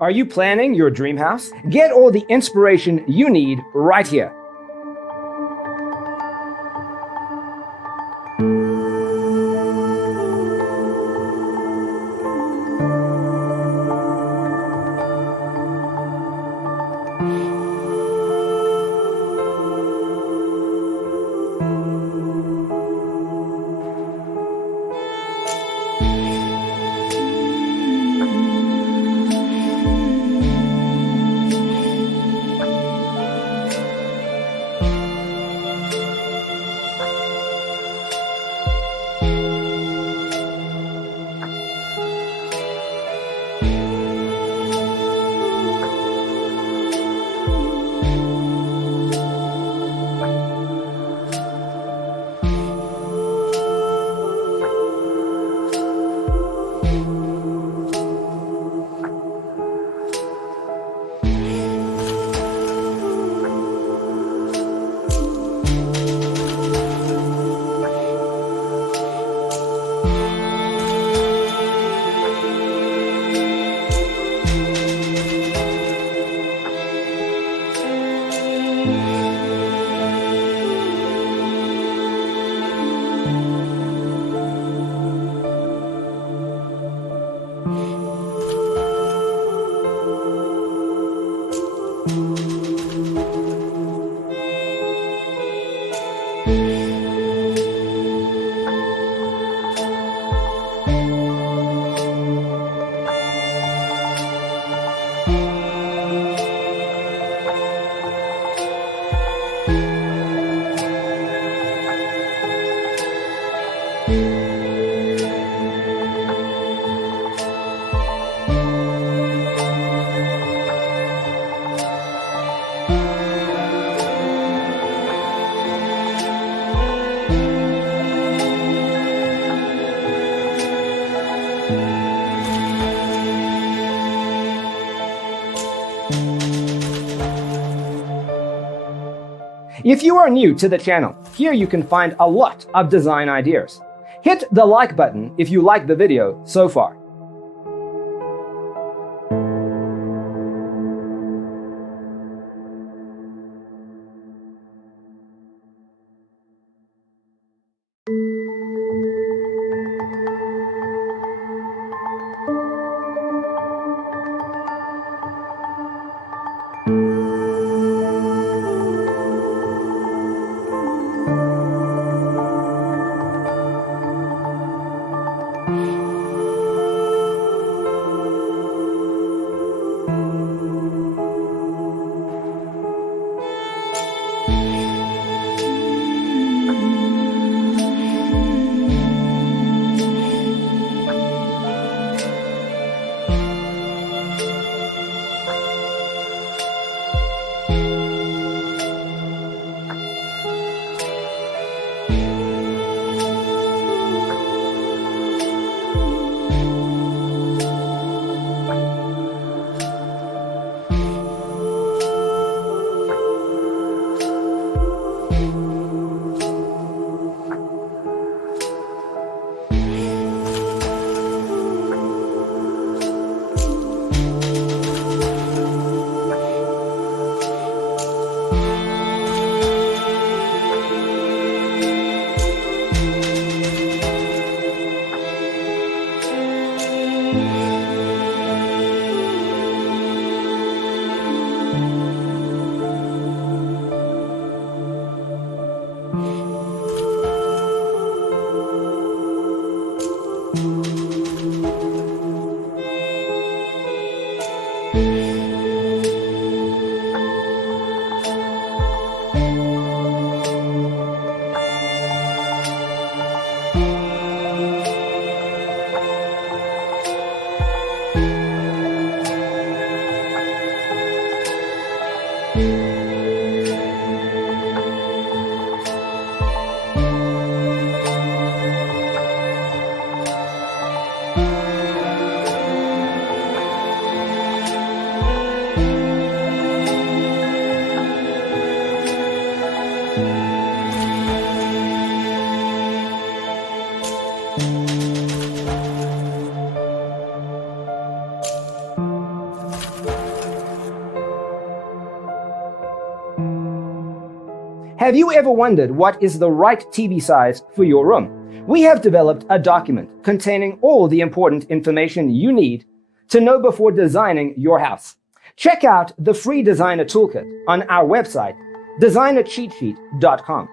Are you planning your dream house? Get all the inspiration you need right here. If you are new to the channel, here you can find a lot of design ideas. Hit the like button if you like the video so far. Have you ever wondered what is the right TV size for your room? We have developed a document containing all the important information you need to know before designing your house. Check out the free designer toolkit on our website, designercheatsheet.com.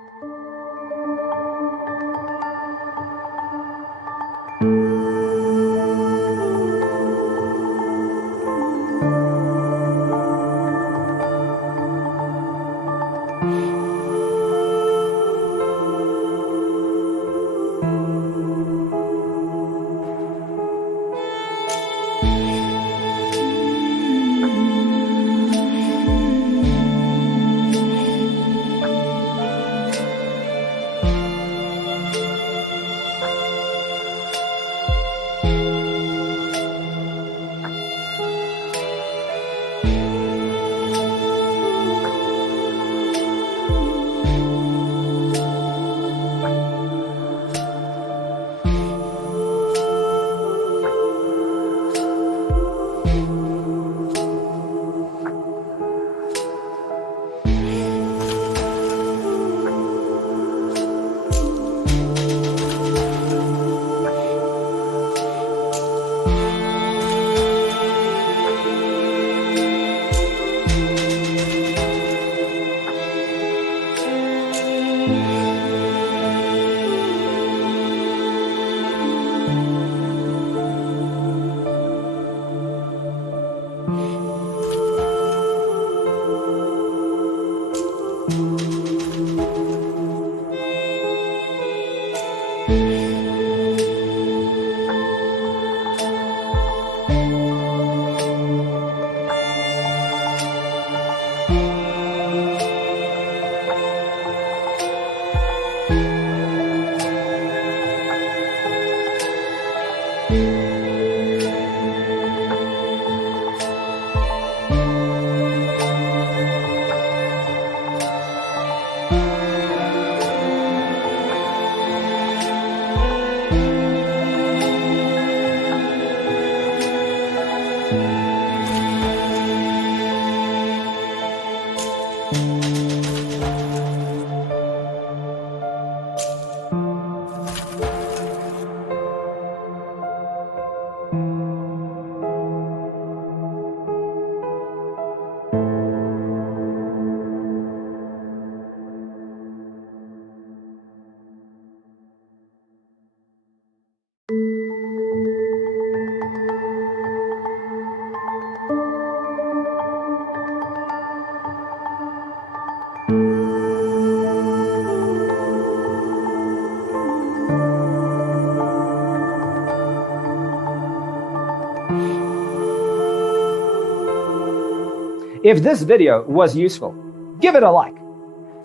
If this video was useful, give it a like.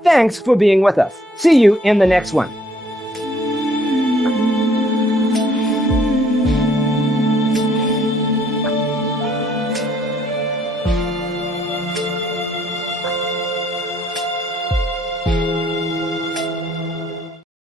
Thanks for being with us. See you in the next one.